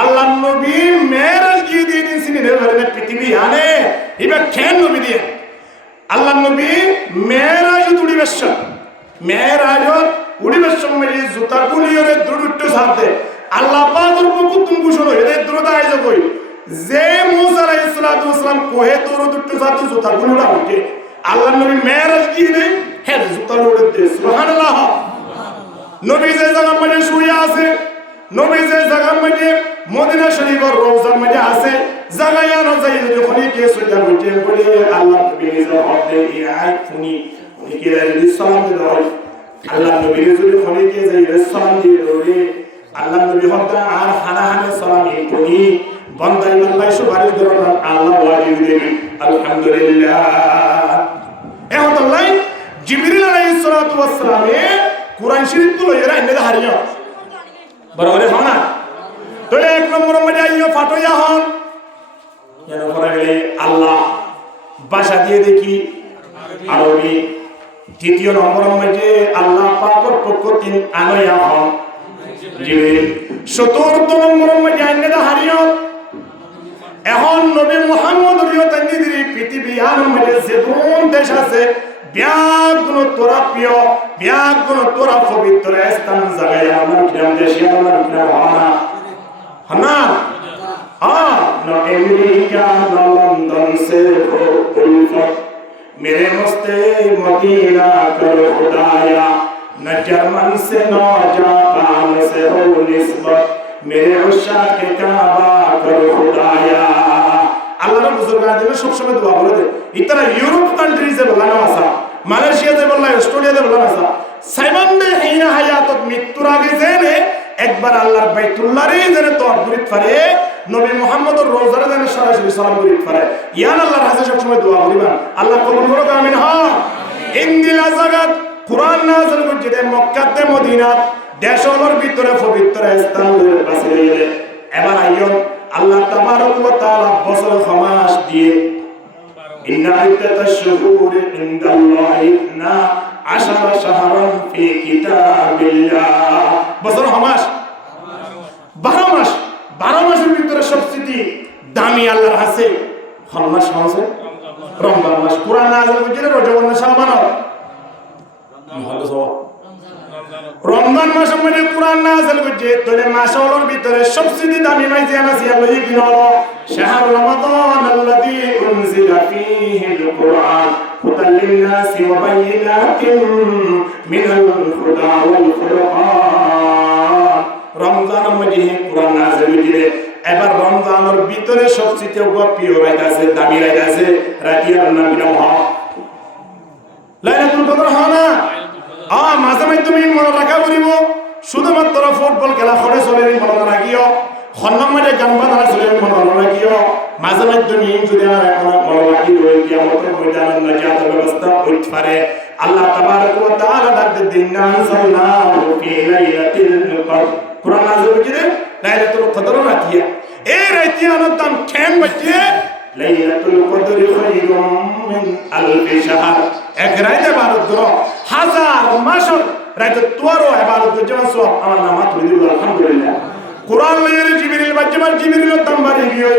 আল্লাহ নবী মেরাজ গিয়ে দিয়ে দিয়েছিলেন এবারে পৃথিবী আনে এবার খেল নবী দিয়ে আল্লাহ নবী মেরাজ উড়িবেশ মেরাজ উড়িবেশ মেরে জুতা গুলিয়ে দ্রুত সাথে আল্লাহ পাকের হুকুম ঘোষণা হয়ে দ্রুত আইজ কই যে মুসা আলাইহিস সালাতু ওয়াসসালাম কোহে দ্রুত সাথে জুতা গুলিয়ে উঠে আল্লাহ নবী মেরাজ গিয়ে নেই হে জুতা উড়ে দে সুবহানাল্লাহ নবী যে জায়গা মধ্যে শুয়ে আছে নবী যে জায়গা মধ্যে মদিনা শরীফের রওজার মধ্যে আছে জায়গায়ানো যাই যদি খনি কে সুজা বলতে বলে আল্লাহ নবী নিজে হবে আই ফুনি কি রাজি সালাম দেয় আল্লাহ নবী যদি খনি কে যাই সালাম দিয়ে দৌড়ে আল্লাহ নবী হত্যা আর হানাহানে সালাম ফুনি বন্দাই আল্লাহ সুবহানাহু ওয়া তাআলা আল্লাহ ওয়াজি দেবে আলহামদুলিল্লাহ এখন আল্লাহ জিবরিল আলাইহিস সালাতু ওয়াস সালামে কুরআন শরীফ তো এরা এনে হারিয়া বরাবর হয় না তো এক নম্বর মধ্যে আইও ফাটোয়া হন কেন পড়া গেলে আল্লাহ ভাষা দিয়ে দেখি আরবি দ্বিতীয় নম্বর মধ্যে আল্লাহ পাকের পক্ষ তিন আনয়া হন জিবরিল চতুর্থ নম্বর মধ্যে এনে হারিয়া এখন নবী মুহাম্মদ রিয়তানিদির পৃথিবী আর মধ্যে যেদুন দেশ আছে ব্যাগুলো তোরা প্রিয় ব্যাগুলো তোরা পবিত্র স্থান জায়গায় আমার কিরাম দেশে আমার কিরাম হনা हाँ न अमेरिका न लंदन से हो उल्फत मेरे मस्ते मदीना करो खुदाया न जर्मन से न जापान से हो निस्बत मेरे उशा के काबा करो खुदाया আল্লাহ বুজুর্গান দিলে সব সময় দোয়া বলে দেয় ইতারা ইউরোপ কান্ট্রিজে বলানো আসা মালয়েশিয়াতে বললা অস্ট্রেলিয়াতে বললা আসা সাইমন্দে হেইনা হায়াতত মৃত্যুর আগে জেনে একবার আল্লাহর বাইতুল্লাহরে জেনে তো দূরিত পারে নবী মুহাম্মদর রওজারে জেনে সরাসরি সালাম দূরিত পারে ইয়ান আল্লাহর হাতে সব সময় দোয়া করিবা আল্লাহ কবুল করুক আমিন হ্যাঁ ইন্দিলা জাগাত কুরআন নাযিল করছে মক্কাতে মদিনা দেশগুলোর ভিতরে পবিত্র স্থানগুলোর পাশে রইলে এবার আইয়ো আল্লাহ তাবারক ওয়া তাআলা বছর খমাস দিয়ে ইন্না ইদ্দাতাশ শুহুরি ইনদাল্লাহি 12 শাহরান ফি কিতাবিল্লাহ বছর খমাস 12 মাসের ভিতরে সবচেয়ে দামি আল্লাহর কাছে খমাস হচ্ছে রমজান মাস কুরআন নাযিল হয়েছে রজব না শাবান রমজান মাসের মধ্যে কুরআন নাযিল হয়েছে তাহলে মাসগুলোর ভিতরে সবচেয়ে দামি মাস যে আছে আল্লাহ কি হলো শাহর রমাদান আল্লাযী উনজিলা ফীহিল কুরআন হুদাল লিন-নাসি ওয়া বায়িনাতিন মিনাল হুদা ওয়াল ফুরকান রমজানের মধ্যে কুরআন নাযিল হয়েছে এবার রমজানের ভিতরে সবচেয়ে প্রিয় রাত আছে দামি রাত আছে রাতিয়ার নাম কি হয় লাইলাতুল কদর হয় না মাঝে মাঝে তুমি মনে রাখা করিব শুধুমাত্র ফুটবল খেলা করে চলে মনে রাখিও সন্মান মাঝে গান বাজনা চলে মনে রাখিও মাঝে মাঝে তুমি যদি মনে রাখি রয়েছে আমাদের ময়দানের নাজাত ব্যবস্থা করতে পারে আল্লাহ তাবারক ওয়া তাআলা ডাকতে দিন না সাল্লাল্লাহু ফি লাইলাতিল কদর কুরআন নাযিল হয়েছে লাইলাতুল কদর রাতিয়া এই রাতিয়ার দাম কেন বাজে লাইলাতুল কদর খায়রুম মিন আলফি শাহর এক রাতে ইবাদত করো হাজার মাস রাতে তোরও ইবাদত যেমন সব আমার নাম তুই দিল আলহামদুলিল্লাহ কুরআন লয়ে জিবরিল বাজমান জিবরিলের দাম বাড়ি গিয়ে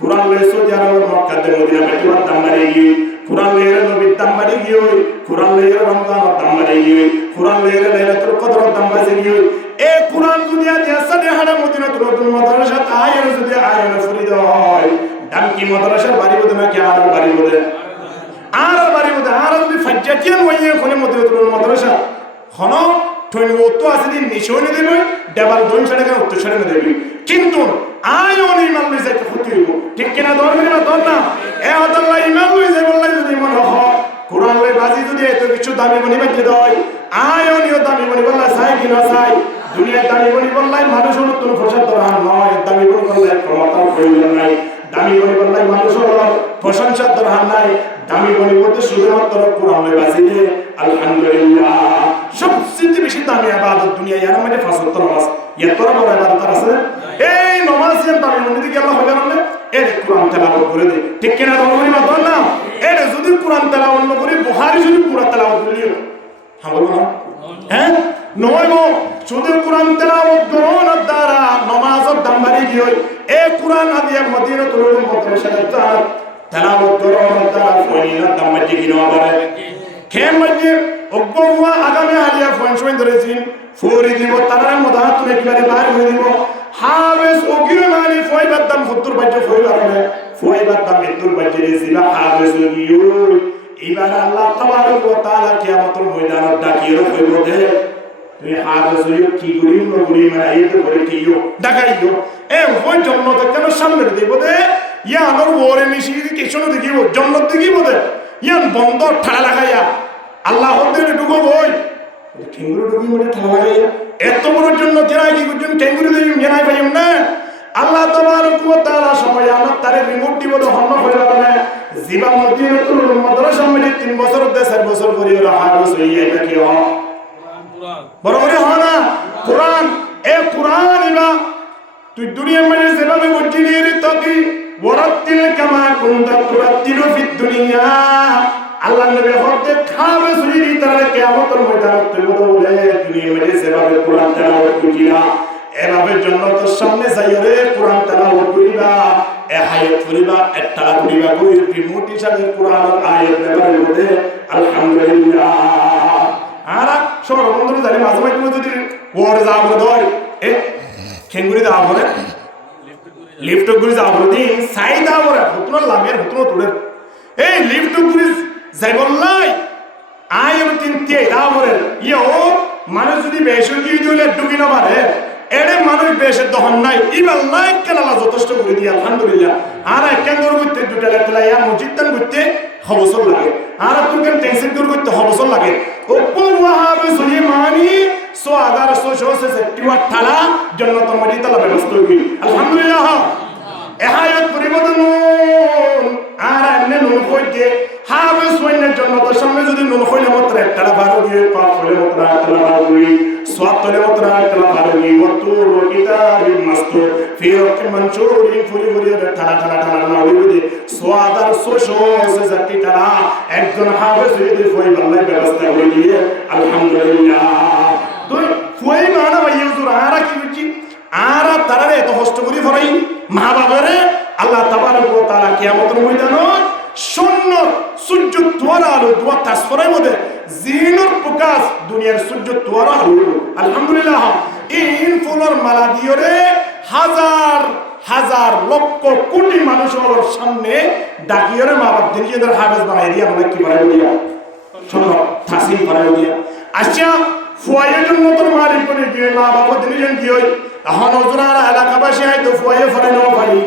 কুরআন লয়ে সৌদি আরব মক্কাতে মদিনা বাজমান দাম বাড়ি গিয়ে কুরআন লয়ে নবীর দাম বাড়ি গিয়ে কুরআন লয়ে রমজানের দাম বাড়ি গিয়ে কুরআন লয়ে লাইলাতুল কদরের দাম বাড়ি গিয়ে এ কুরআন যদি আসলে হাড়া মদিনাতুল মাদ্রাসা আয়ের যদি আয়ের ফরিদ হয় দামকি মাদ্রাসার বাড়ি বদে নাকি আর বাড়ি বদে আর বাড়ি বদে আর যদি ফাজ্জাতিয়ান হইয়ে কোনে মদিনাতুল মাদ্রাসা হন ঠইন ওতো আছে দিন নিশোনে দেবে দেবার দোন ছেড়ে উত্তর ছেড়ে দেবে কিন্তু আয় অনি মানলে যাইতে ক্ষতি হইব ঠিক কিনা ধর্মের না ধর না এ আল্লাহ ইমান লই যাই বললাই যদি মনে হয় কোরআন লই বাজি যদি এত কিছু দামি বনি বাকি দয় আয়নিও দামি বনি বললা চাই কিনা চাই দুনিয়ার দামি বনি বললাই মানুষ নতুন ফসল দরকার নয় দামি বনি বললাই ক্ষমতার প্রয়োজন নাই দামি বনি বললাই মানুষের প্রশংসার দরকার নাই দামি বনি বলতে শুধুমাত্র কোরআন লই বাজি দিয়ে আলহামদুলিল্লাহ সবচেয়ে বেশি দামি ইবাদত দুনিয়া এর মধ্যে পাঁচ ওয়াক্ত নামাজ এত বড় ইবাদত আছে এই নামাজ এর দামি বনি দিকে আল্লাহ হবে না এর কোরআন তেলাওয়াত করে দে ঠিক কিনা ধর্মের না ধর না এর যদি কোরআন তেলাওয়াত না করি বুখারী শরীফ পুরো তেলাওয়াত করিও হ্যাঁ বলো না হ্যাঁ নয় গো শুধু কোরআন তেলাওয়াত করার দ্বারা নামাজের দাম বাড়ি গিয়ে এই কোরআন আদিয়া মদিনাতুল মাদ্রাসার তেলাওয়াত করার দ্বারা ফয়নিনা দাম বাড়ি গিয়ে হবে কেন বাড়ি অব্বুয়া আগামী আলিয়া ফয়ন ধরেছেন ফুরি দিব তারার মধ্যে তুমি কিভাবে বাইরে হয়ে দিব হাবেস ওগিরে মানে ফয়বার দাম 70 বাজে ফয়বার হবে ফয়বার দাম 70 বাজে রেজিলা হাবেস ওগিও এবার আল্লাহ তাবারক ওয়া তাআলা কিয়ামতের ময়দানে ডাকিয়ে কইব দে তুই হাবেস ওগিও কি করি নগরি মানে এই তো করে কিও ডাকাইও এ ওই জন্নত কেন সামনে দেব দে ইয়া আমার ওরে মিশি কিছু না দেখিব জন্নত দেখিব দে ইয়ান বন্ধ ঠাড়া লাগাইয়া আল্লাহ হদ্দের ঢুকো বই কেঙ্গুরু ঢুকি মনে ঠাড়া লাগাইয়া এত বড় জন্য জেনাই কি করছেন কেঙ্গুরু দেই জেনাই পাইম না আল্লাহ তাবারক ওয়া তাআলা সময় আমার তারে রিমোট দিব তো হন্ন হয়ে যাবে না জীবন মদিনাতুল মাদ্রাসা মধ্যে 3 বছর 4 বছর পরে হাফেজ হইয়া এটা কি হয় বড় করে হয় না কোরআন এ কোরআন ইবা তুই দুনিয়ার মধ্যে যেভাবে বলছিস রে তাকি ওয়ারাতিল কামা কুনতা তুরাতিলু ফিদ দুনিয়া আল্লাহ নবী হতে খাবে সুরি তারা কিয়ামতের ময়দানে তুই বলে দুনিয়ার মধ্যে যেভাবে কোরআন তেলাওয়াত করিলা এভাবে জান্নাতের সামনে যাইও রে কোরআন তেলাওয়াত করিবা এ আয়াত করিবা একটা করিবা কই রিমোট হিসাবে কোরআনের আয়াত ব্যবহার করে আলহামদুলিল্লাহ আর সব বন্ধুরা জানি মাঝে মাঝে যদি ওরে যা বলে ধর এ খেঙ্গুরি দা বলে লিফট গুলি যা বলে দিন সাই দা বলে হতন লামের হতন তোড়ে এই লিফট গুলি যাই বললাই আয়ম তিনতে দা বলে ইও মানুষ যদি বেশি দিয়ে দিলে ডুবি না পারে এরে মানুষ বেশি দহন নাই ইবাল নাই কেনালা যথেষ্ট করে দিয়ে আলহামদুলিল্লাহ আর কেন দূর করতে দুটা লাগলা ইয়া মসজিদটান করতে হবসর লাগে আর তুমি টেনশন দূর করতে হবসর লাগে ওপর ওয়াহাবে সুলেমানি 1670 ঠালা জান্নাত মদিনা লা ব্যবস্থা হই আলহামদুলিল্লাহ এহায়ত পরিবর্তন আর এনে নুন কইতে হাবে সৈন্যের জান্নাতের সামনে যদি নুন কইলে মাত্র একটা বারো দিয়ে পাপ হলে মাত্র একটা বারো দিয়ে সওয়াব হলে মাত্র একটা বারো দিয়ে ওয়াতুর কিতাবিন মাসতুর ফি রকম মনসুরিন ফুরি ফুরি ঠালা ঠালা ঠালা না হইবে সওয়াব আর সোশো জাতি তারা একজন হাবে যদি ফই আল্লাহ ব্যবস্থা করে দিয়ে আলহামদুলিল্লাহ তুই ফই মানা ভাই হুজুর আরা কি বুঝি আরা তারারে এত কষ্ট করি ফরাই মা বাবারে আল্লাহ তাবারক ওয়া তাআলা কিয়ামতের ময়দানে শূন্য সূর্য তোরা আলো দোয়া তাসফরের মধ্যে জিনের প্রকাশ দুনিয়ার সূর্য তোরা আলো আলহামদুলিল্লাহ ইন ফুলর মালা দিওরে হাজার হাজার লক্ষ কোটি মানুষের সামনে ডাকিয়রে মা বাপ দিনের হাফেজ বানাই দিয়া মানে কি বানাই দিয়া শোনো তাসিম বানাই দিয়া আচ্ছা ফুয়ায়ের মতন মালিক করে দিয়ে মা বাবা দিনের কি হয় এখন ওজনার এলাকাবাসী হয়তো ফুয়ায়ে ফরে নাও পারি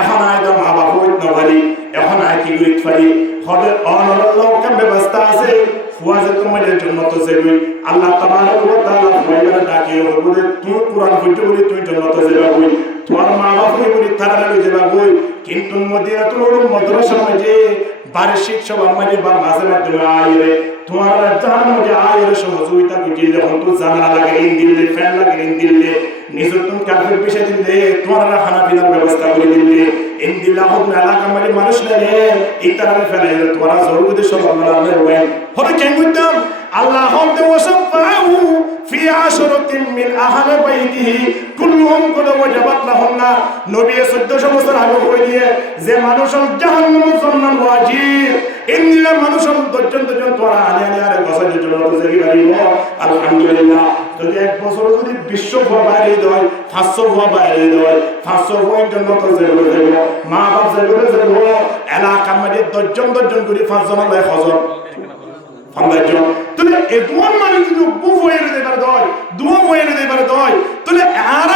এখন আয়দা মা বাবা হইতে না পারি এখন আয় কি করি পারি হবে অনলাল্লাহ কেম ব্যবস্থা আছে ফুয়াজে তোমাদের জন্য তো যাবে আল্লাহ তাবারক ওয়া তাআলা ফুয়ায়ের ডাকিয়ে বলে তুই কুরআন পড়তে বলি তুই জান্নাত যাবে বই তোমার মা বাবা বলি তারা যাবে বই কিন্তু মদিনাতুল মাদ্রাসা মধ্যে বার্ষিক সভা মানে বা মাঝে মাধ্যমে আইরে তোমার জাহান মধ্যে আইরে সহযোগিতা করতে যখন তো জানা লাগে ইন দিলে ফ্যান লাগে ইন দিলে নিজের তুমি কাফের পিছে দিলে তোমার খানাপিনার ব্যবস্থা করে দিলে ইন দিলা হোক এলাকা মানে মানুষ লাগে এই তারা ফেলে তোমার জরুরি সব আমরা হবে হরে কেন করতাম আল্লাহ হতে ওয়াসাফাহু ফি আশরাতিন মিন আহলি বাইতিহি কুল্লুহুম কুদ ওয়াজাবাত লাহুন্না নবী 1400 বছর আগে কই দিয়ে যে মানুষের জাহান্নামের জন্য ওয়াজিব ইন্দিলা মানুষের দর্জন তোরা আনে আনে আর গসার জন্য তো জারি বাড়িব আলহামদুলিল্লাহ যদি এক বছর যদি 200 ভয় বাইরে দেয় 500 ভয় বাইরে দেয় 500 ভয় জন্য তো যাবে মা বাপ যাবে এলাকার মধ্যে দর্জন করে 5 জন লাই হজর ফান্দাজন তুলে এ দুয়ার মানে যদি বুফয়ে দিতে পারে দয় দুয়া বয়ে দিতে পারে দয় তুলে আর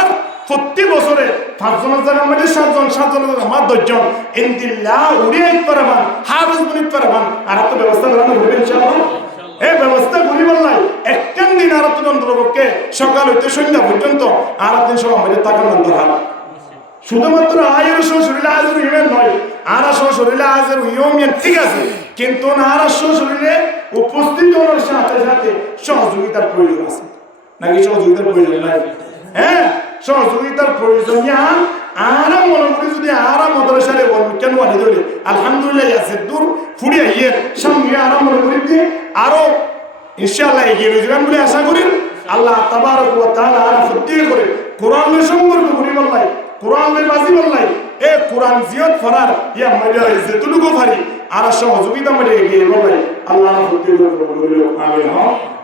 প্রতি বছরে 5 জন জায়গার মধ্যে 7 জন আমার 10 জন ইনদিল্লাহ উড়িয়ে পারবান হাফেজ বনিত পারবান আর তো ব্যবস্থা করানো হবে ইনশাআল্লাহ এই ব্যবস্থা করি বললাই একখান দিন আর তো অন্তরপক্ষে সকাল হইতে সন্ধ্যা পর্যন্ত আর দিন সব আমাদের তাকান দরকার শুধুমাত্র আয়ের শরীরে আজের ইমেন নয় আর শরীরে আজের ইমেন ঠিক আছে কিন্তু আর শরীরে উপস্থিত হওয়ার সাথে সাথে সহযোগিতার প্রয়োজন আছে নাকি সহযোগিতার প্রয়োজন নাই হ্যাঁ সহযোগিতার প্রয়োজন আর মনে করি যদি আর মাদ্রাসারে কেন আনি ধরে আলহামদুলিল্লাহ আছে দূর ফুড়ে আইয়ে সামনে আর মনে করি যে আরো ইনশাআল্লাহ এগিয়ে যাবেন বলে আশা করি আল্লাহ তাবারক ওয়া তাআলা আর ফুটিয়ে করে কোরআনের সম্পর্ক করি বললাই কোরআনের বাজি বললাই এ কোরআন জিয়ত ফরার ইয়া মাইলা যেতুলুকো পারি আর সহযোগিতা মানে এগিয়ে বললাই আল্লাহ ফুটিয়ে করে বলিল আমিন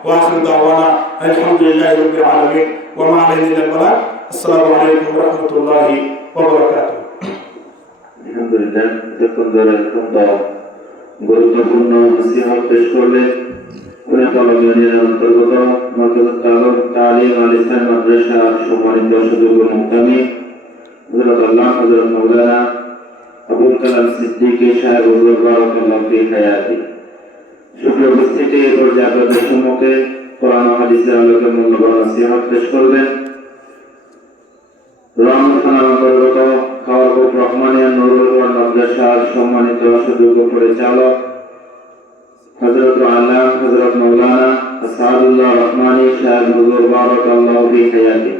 ওয়া আখির দাওয়ানা আলহামদুলিল্লাহি রাব্বিল আলামিন ওয়া মা আলাইনা ইল্লাল বালাগ আসসালামু আলাইকুম ওয়া রাহমাতুল্লাহি ওয়া বারাকাতুহু আলহামদুলিল্লাহ যখন ধরে অত্যন্ত গুরুত্বপূর্ণ নসিহত পেশ করলেন ইউনিয়নের অন্তর্গত মার্কাজ তালিম আল ইসলাম মাদ্রাসার সম্মানিত সুযোগ্য মুহতামি হযরত আল্লাহ হযরত মাওলানা আবুল কালাম সিদ্দিকী সাহেব হুজুর বারাকাল্লাহু ফি হায়াতি সুপ্রিয় উপস্থিতি পর্যায়ে আপনাদের সম্মুখে কোরআন ও হাদিসের আলোকে মূল্যবান নসিহত পেশ করবেন রহমান থানার অন্তর্গত খাওয়ারপুর রহমানিয়া নুরুল কোরআন মাদ্রাসার সম্মানিত সুযোগ্য পরিচালক হযরত আল্লাহ হযরত মাওলানা আসাদুল্লাহ রহমানী সাহেব হুজুর বারাকাল্লাহু ফি হায়াতি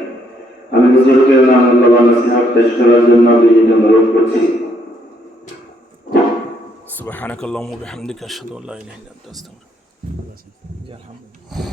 আমি হুজুরকে নাম মূল্যবান নসিহত পেশ করার জন্য বিনীত অনুরোধ করছি سبحانك اللهم وبحمدك أشهد أن لا إله إلا أنت أستغفرك الحمد لله